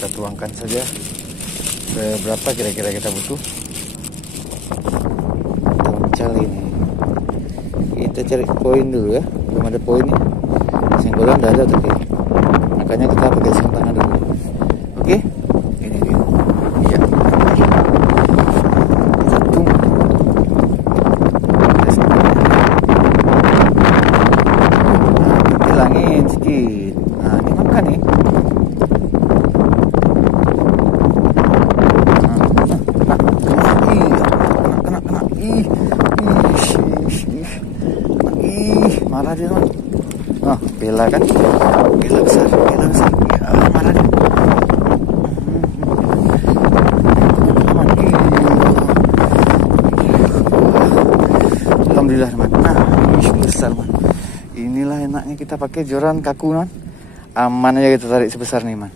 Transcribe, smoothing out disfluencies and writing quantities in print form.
kita tuangkan saja. Berapa kira-kira kita butuh? Toncal ini. Kita cari poin dulu ya. Belum ada poin nih. Senggolan udah ada tapi. Makanya kita pakai sarung tangan dulu. Oke? Ini dia. Iya. Satu. Hilangin sedikit. Nah, ini makan nih. Marah dia teman. Oh, bela kan? Bela besar. Ya, marah dia. Alhamdulillah teman. Nah, besar teman. Inilah enaknya kita pakai joran kaku teman. Aman aja kita tarik sebesar nih teman.